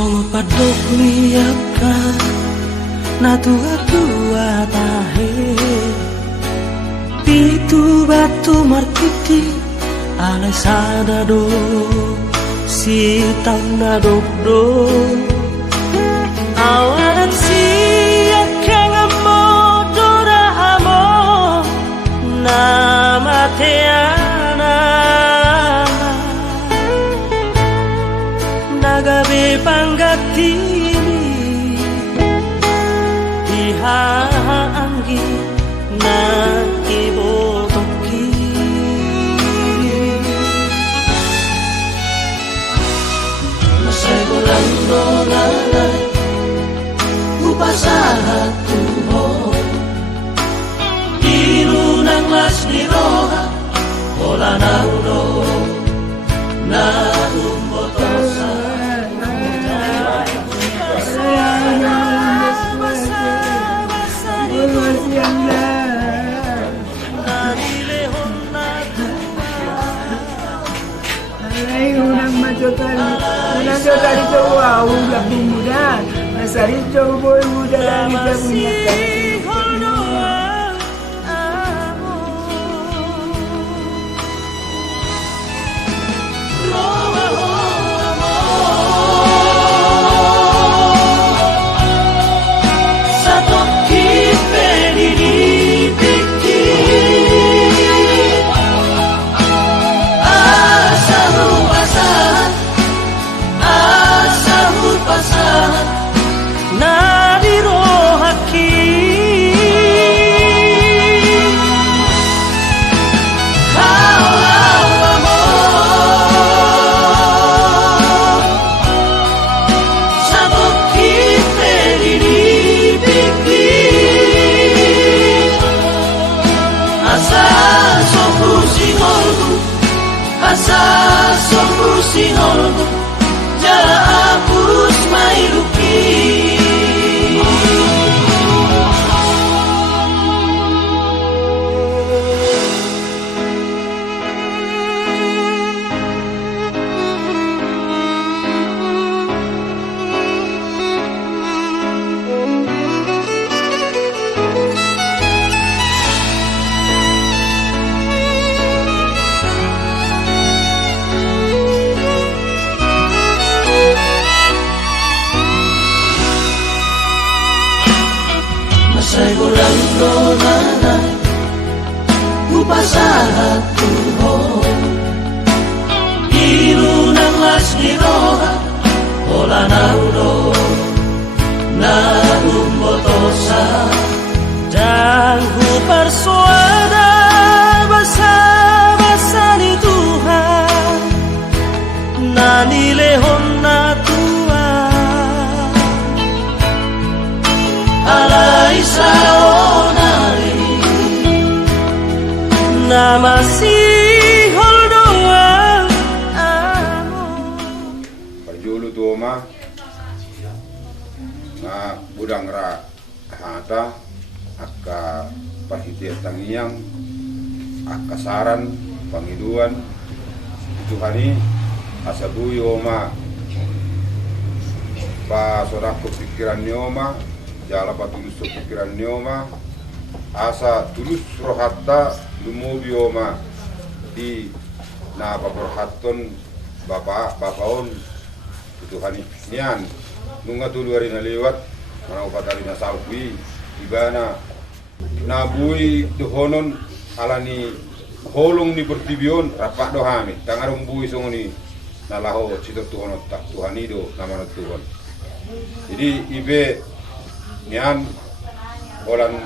Solo padok miaka na tua tahe pitu batu martiti ale sada do si tanda dok do awaran si akang amo dora amo nama teana nagabe panggati dihaanggi na ibotoki masay ulang dolala upasara tuho inunang mas niroha bola naudo na umbotosa Unang dari Jawa, lebih muda. Asal Jawa muda dari Jawa. Perjulu tuoma na budang ra hata akka pahitian tangiang akka saran pangiduan itu hani asabu yoma pa sodako pikiran nyoma jala patulus pikiran nyoma asa tulus rohatta lumubi yoma di na baborhaton bapaon tutuhani nian nunga tulu hari na lewat mana upatari na salwi ibana nabui dohonon alani holong ni pertibion rapak dohami tangarung bui songoni nalaho cito tuhonot tak tuhanido namanya Tuhan. Jadi ibe nian holan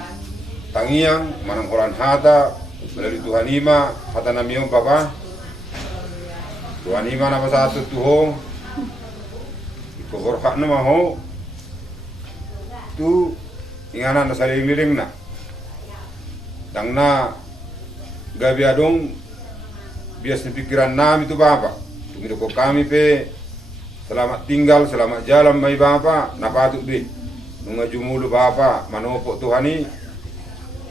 tangiang manang holan hata melalui Tuhan ima hata namiom papa Tuhan ima napa satu tuhong ikobor hak nama ho tu inganan na saling liling na dang na gabi adong bias ni pikiran nam itu bapa tungido ko kami pe selamat tinggal selamat jalan mai bapa napatuk be nunga jumulu bapa manopo tuhani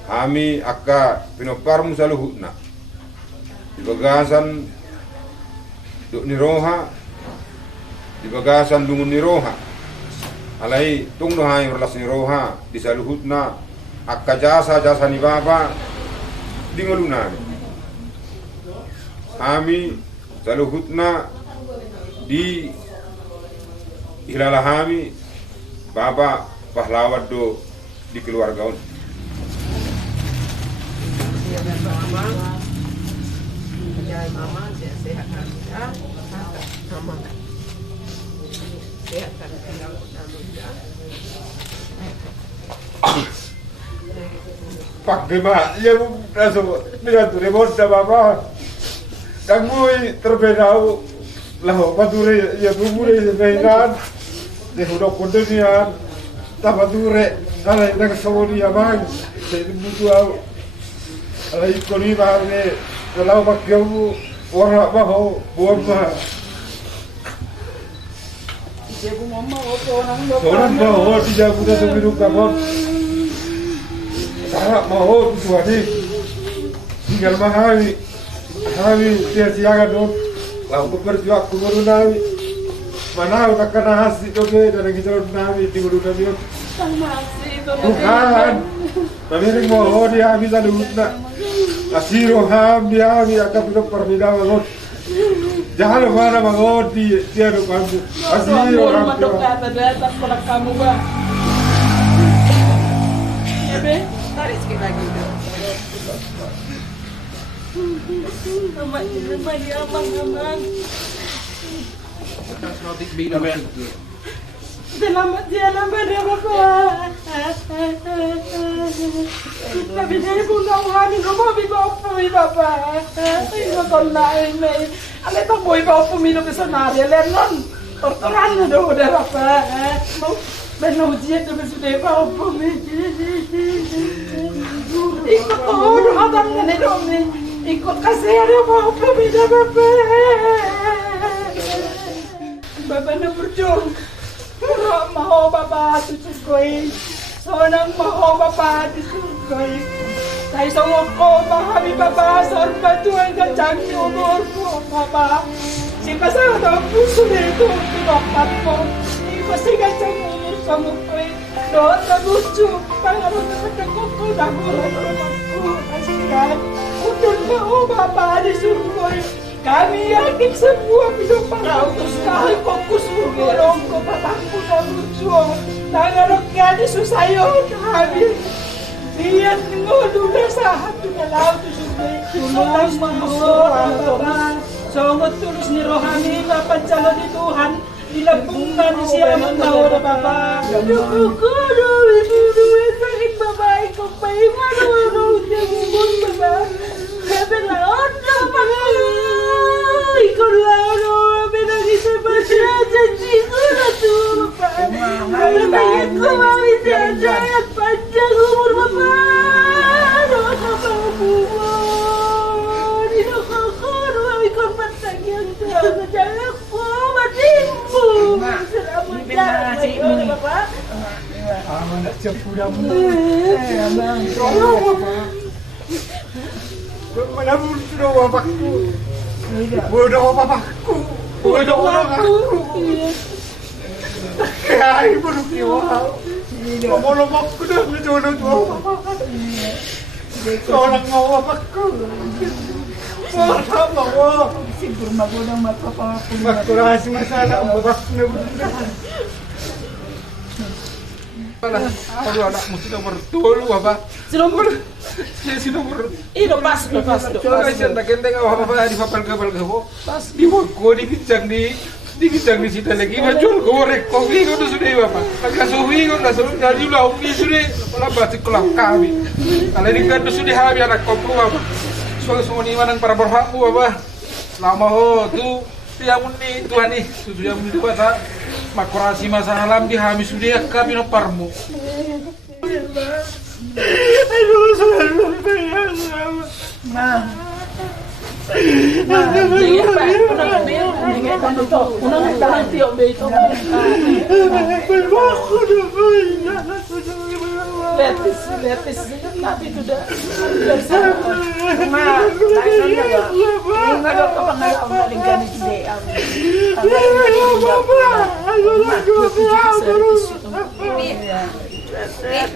kami akka pinoparmu saluhutna di bagasan duk ni roha di bagasan dungun ni roha alai tung no hai berlas ni roha di saluhutna akka jasa ni baba di ngaluna kami saluhutna di hilalahami baba pahlawan do di keluarga on. Mama sehat ya. Mama sehat kan Pak Bima, ya langsung lihat remote dah bapa. Kamu terbenau lah padure ya bumure mainan. Dia sudah kondonia. Tak padure kalau ini kesawuri abang. Saya buku au. Kalau ikut ni bahagia. Kalau pakai orang mau buat mah. Orang mau tidak buat tu kabut. Salah mau tu ada. Tinggal mahami sia-sia dong. Lalu berjuang turun nabi. Mana makan nasi tu ke dan kita nabi tinggal nabi. Bukan. Tapi ni mau dia bisa lupa. Asiro ham dia akan hidup perbedaan banget. Jangan mana banget dia hidup kamu. Asiro ham dia. kamu ba. Tarik sikit lagi. Aman. Kita serotik bina betul. Selamat jalan pada Bapak. Kita bisa pulang hari kamu bibawa Bapak. Ini kon lain mai. Ale to boy bawa pemilu ke sana dia lenon. Torturan udah Bapak. Mau benar ujian tu sudah bawa pemilu. Ikut tuh hadap nenek dong ni. Ikut kasih ada bawa pemilu Bapak. Bapak nak berjuang. Pura maho baba tutugoy. Sonang maho baba tutugoy. Tay song ko mahami baba sorba tuan ka jangi umur po baba. Si pasado puso nito ibapat ko. Ipasiga jangi song koy. Doon na bucho pangalan na katakot na gura ko. Asigan. Utol maho baba tutugoy. Kami yakin semua hidup para utus kahit kung kusurong ko patangko na lucho. Nangarok susayon kami. Siyan mo lula sa hati na lao to sumay. Solang mahal baba. Songot tulus ni Rohani papansama ni Tuhan. Ilabong na ni siya mga baba. Kukuro, inunuan sakit babae ko pa yung araw-araw niya bubon baba. Kaya laon na ikaw lang pinag-isip pa siya janji ko na to baba. Malatagin ko mami siya at panjang umur baba. Nakakabubon. Inukakuro mami kong patagyan ko. Jangan po matimbo. Salamat jalan sa'yo na baba. Anak cepudah mu. Mana sudah bapakku. Bodoh bapakku. Bodoh orang aku. Kayak ibu kiwah. Ngomong-ngomong aku dah ngejodoh tua bapak. Seorang mau bapakku. Seorang mau. Sigur magono matapapun. Aku rasa masalah bapakku. Kalau anak mesti nomor dulu bapak. Si nomor. Ino pas. Kalau saya tak kenteng apa di kapal kau. Di bawah di kijang di situ lagi macul gorek kau ini kau tu sudah bapak. Agak suwi kau dah sudah jadi ulah umi sudah. Kalau batik kelah kami. Kalau di kan sudah habis anak kau bapak. Semua ni mana para berhak bapak. Lama tu. Tiamun ni Tuhan ni sudah mun dua tak makurasi masa halam di habis sudah kami no parmu. Aduh, selalu bayang.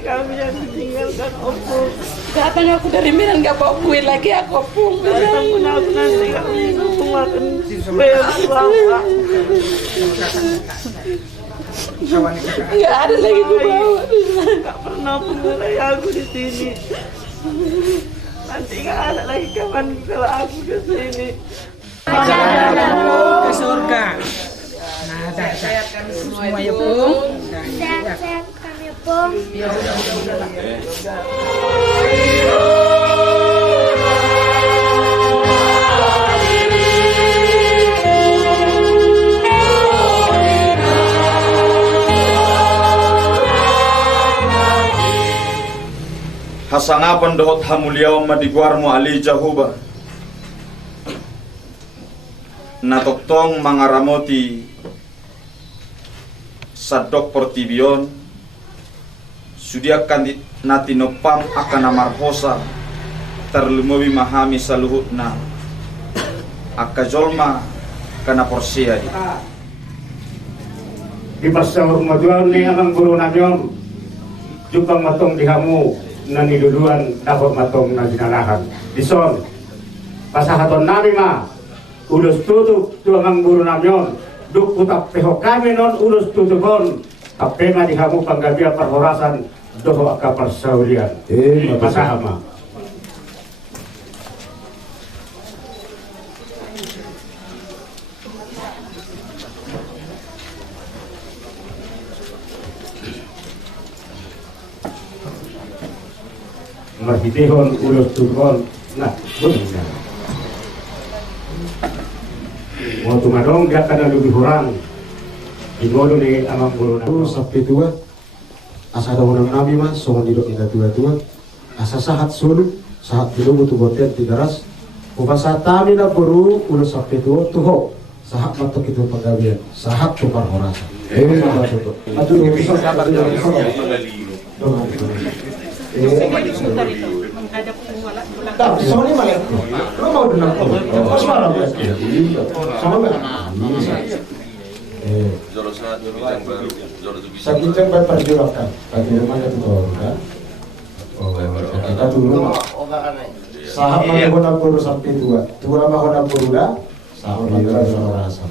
Kami yang ditinggalkan Opo. Kapan aku dari Medan gak mau main lagi aku. Ampun aku nanti kami itu makan supaya selamat. Kawan kakak. Gak ada lagi. Gak pernah mengenai aku di sini. Nanti gak ada lagi kawan kalau aku ke sini. Ke surga. Nah, dah. Semua ya, Pung. Dah, ya. Ya udah lah. Hasangapan dohot hamuliaw madiguarmo ali jahuba natoktong mangaramoti sadok portibion sudiakan natinopam akan amarhosa terlumuwi mahami saluhutna akajolma kana porsia di pasar maduan ni amang guru nanyon jupang matong dihamu nani duluan dapat matong na dinalahan dison pasahaton nami ma ulus tutup tuangang guru nanyon duk utap peho kami non ulus tutupon kapena dihamu panggabia perhorasan doho aka persaulian pasahama mahitehon ulus tutupon nah benar mau tumadong dia kada lebih kurang Igodo ni amang guru Dulu sampai tua, asa ada orang nabi mas, songon hidup ina tua, asa sahat sulu, sahat dulu butuh boten tidaras, upasa tami na guru udah sampai tua tuh, sahat matok itu penggawian, sahat tukar horasa. Aduh bisa, Sakit cepat perjuangkan, bagaimana kita ya? Kita dulu sahabat honam guru sampai tua mah honam guru dah, sampai kita merasa.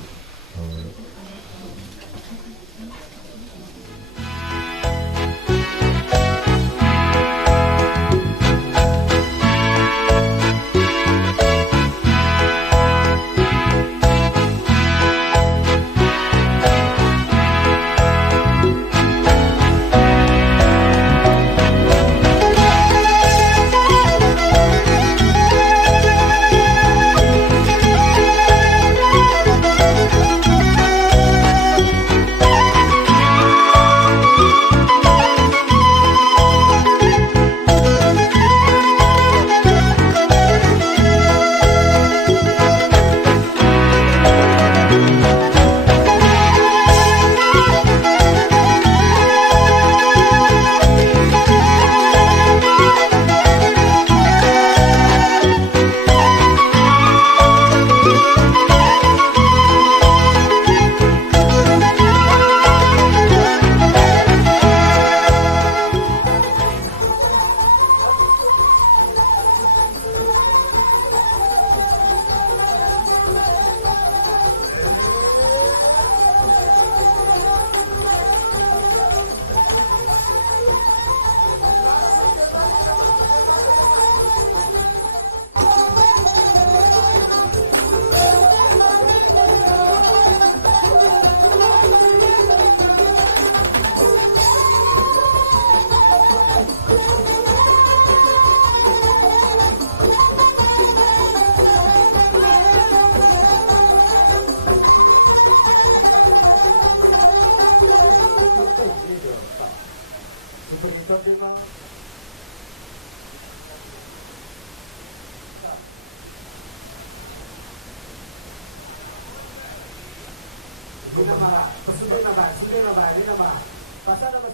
Ini nama, sudah nama, ini nama. Pasal nama.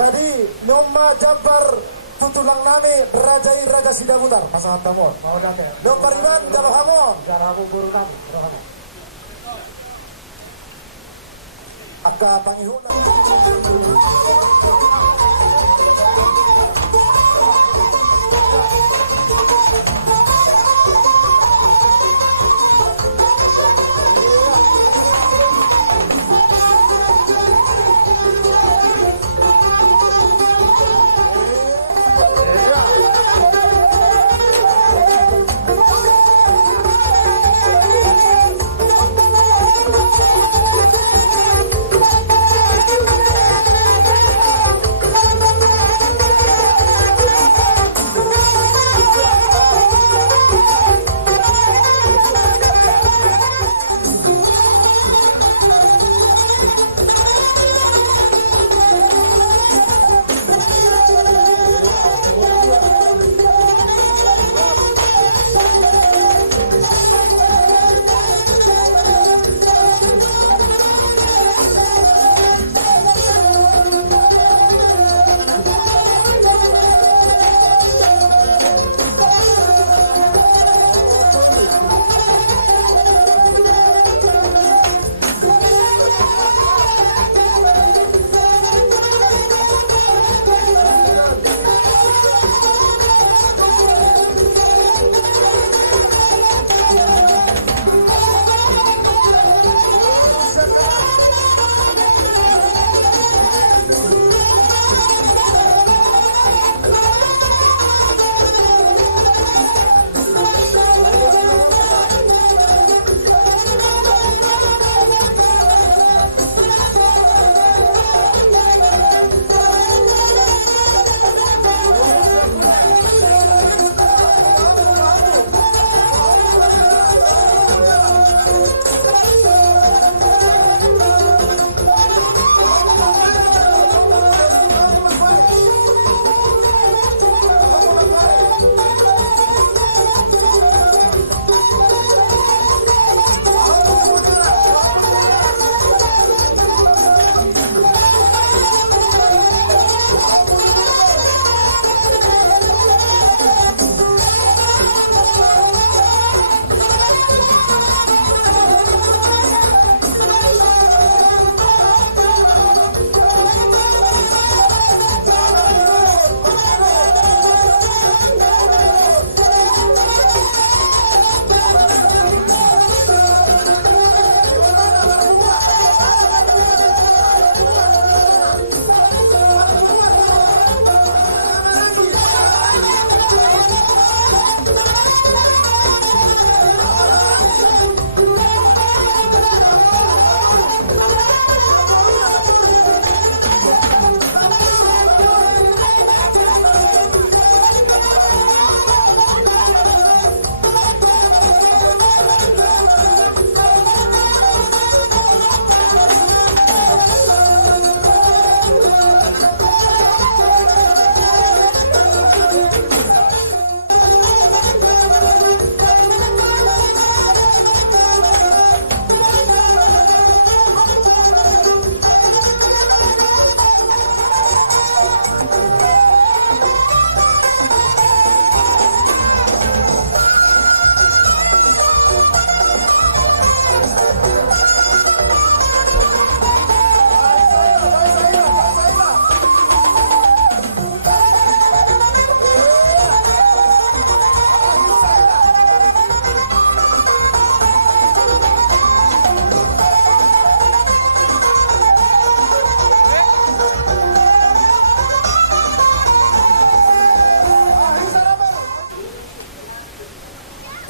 Jadi Noma Jabar tutulang nami Rajai Raja Sidabutar pasangan tamu. Noma Riban Jalo Hamon. Aka pangihuna.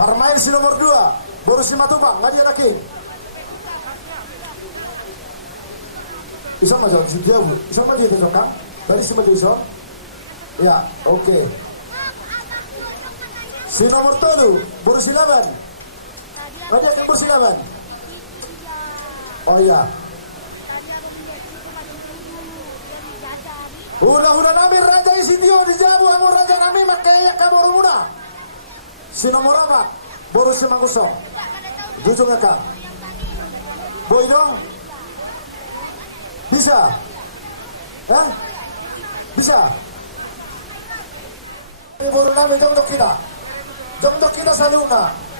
Permain si nomor 2 Borussia Matubang Ngadiana King. Bisa maju di situ ya Bu. Bisa maju itu Jokang. Dari si maju ison. Ya, oke. Si nomor 7 Borussia Laban. Ngadiana King Borussia Laban. Oh iya. Hula-hula nami Raja Isitio di Jabu Amur Raja nami makanya kamu muna. Si nomor 4 Borussia Mangkusong. Jujung Kang. Boy dong. Bisa. Bisa? Iburu namin jong-jong kita. Jong-jong kita sa luna.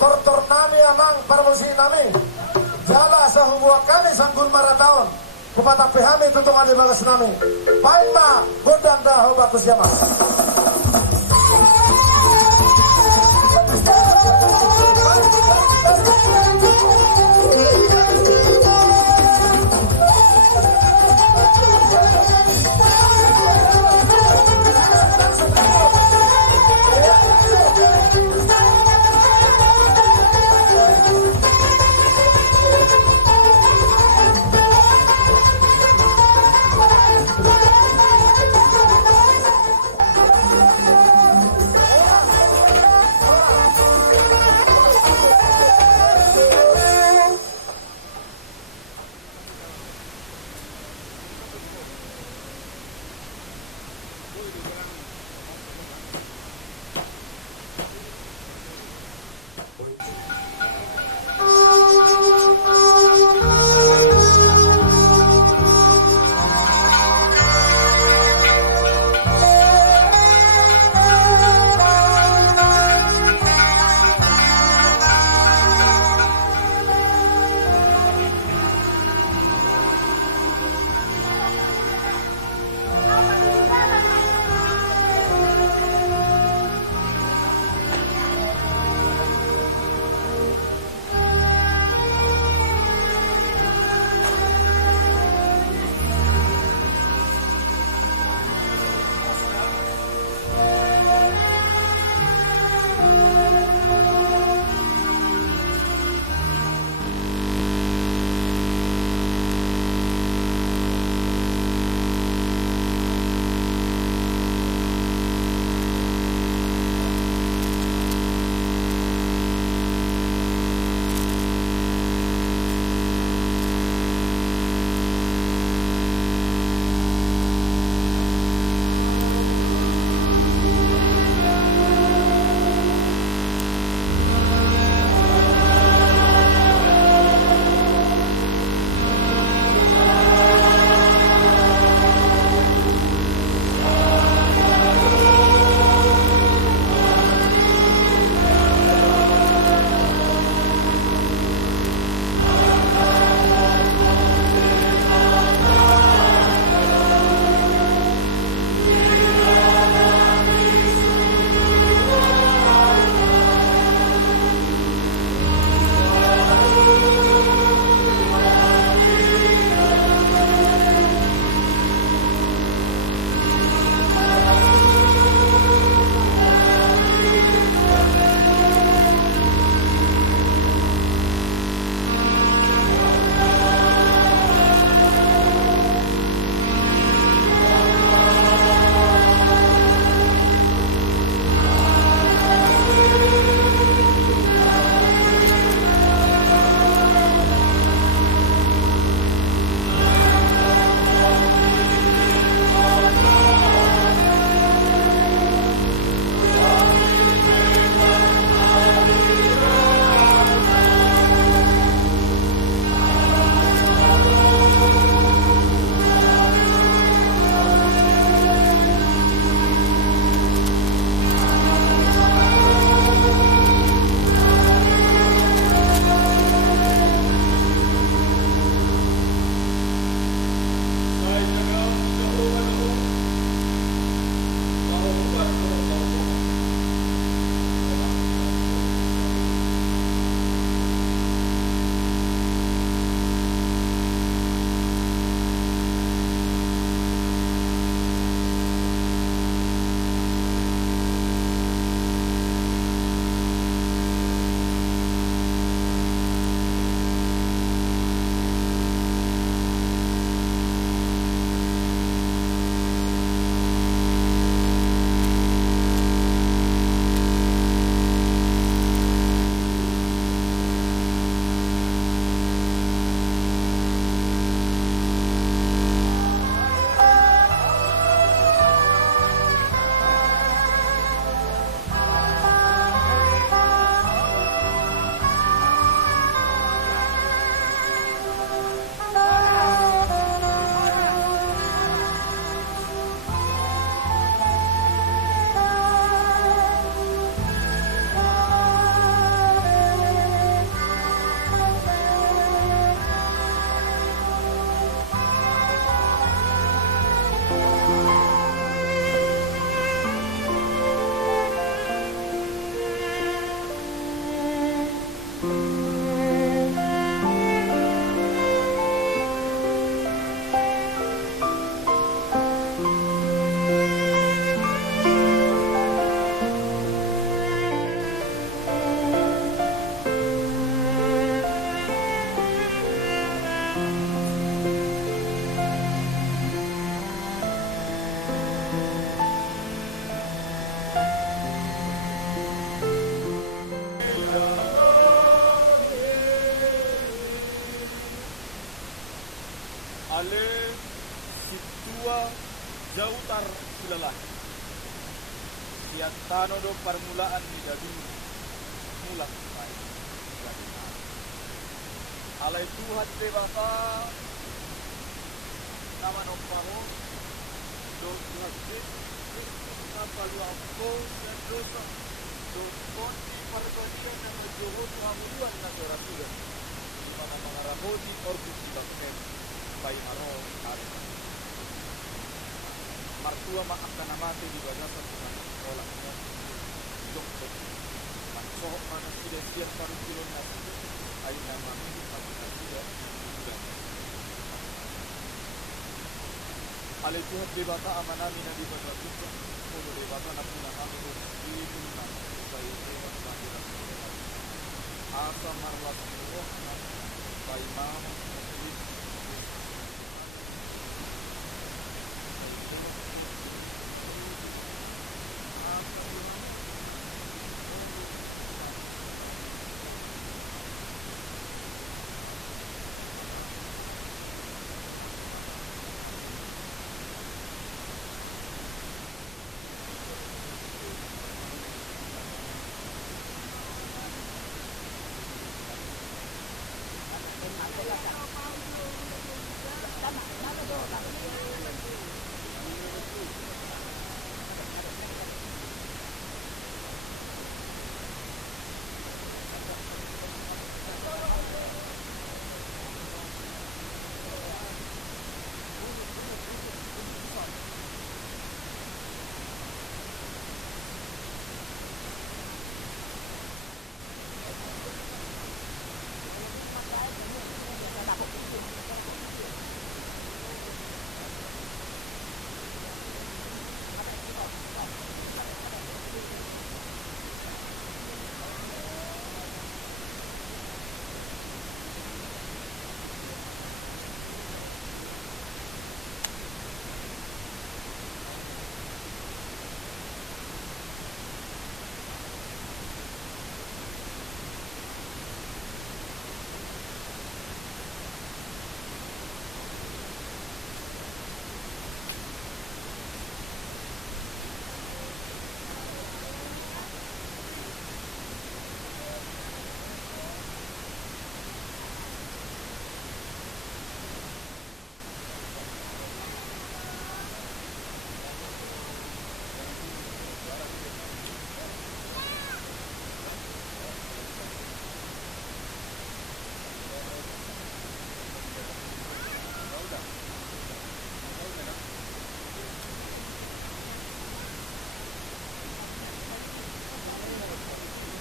Tor-tor nami amang parmusi nami. Jala sa hubuak kami sanggul marataon. Kupata pihami tutungan di bagas nami. Bangma godang dah hobaku siapa. jautar silalah siatano do permulaan di daging mula baik. Alai Tuhan dewata nama nompaho do wajib nama luar sian dosa tonton di perbadian nama Johon Tuhan muluan nasora sudah di mana mengaraboti ordu di bakem bayi maro arita martua maafkan mati di bagasan Tuhan olah nyok idok macok mana sida siar panu kilon nasida ay nama hidup panu nasida dan bulan nasida ale Tuhan debata amanami na di badwa kucak mogo debata na puna kami roda subimu na sa ilewat magiras nilo asa marlas nilo kanan baiman Kristus kami itu sa ilewat pot ini manugulo Tuhan asa diramo Tuhan mono gulo kami turan di koman Tuhan sa imamasok pahami Tuhan semana natin Dana em nào có chặt dana cho dana ngade terus kamu ya duduk pisau kalau tu umat baik, mungkin itu biasa dapat video, Ada gitu, ada.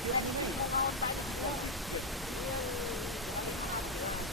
Lagi mau ngawat banyak di dalam. Kami mengatakan.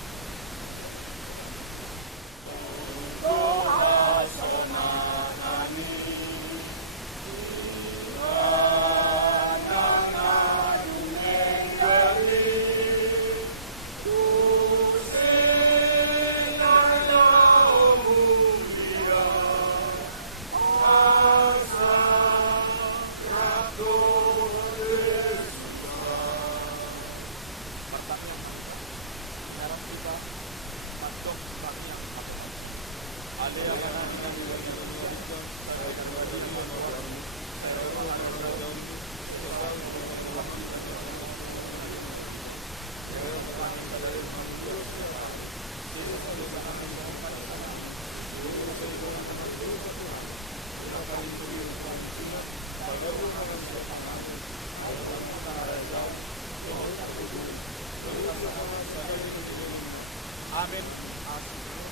Amin.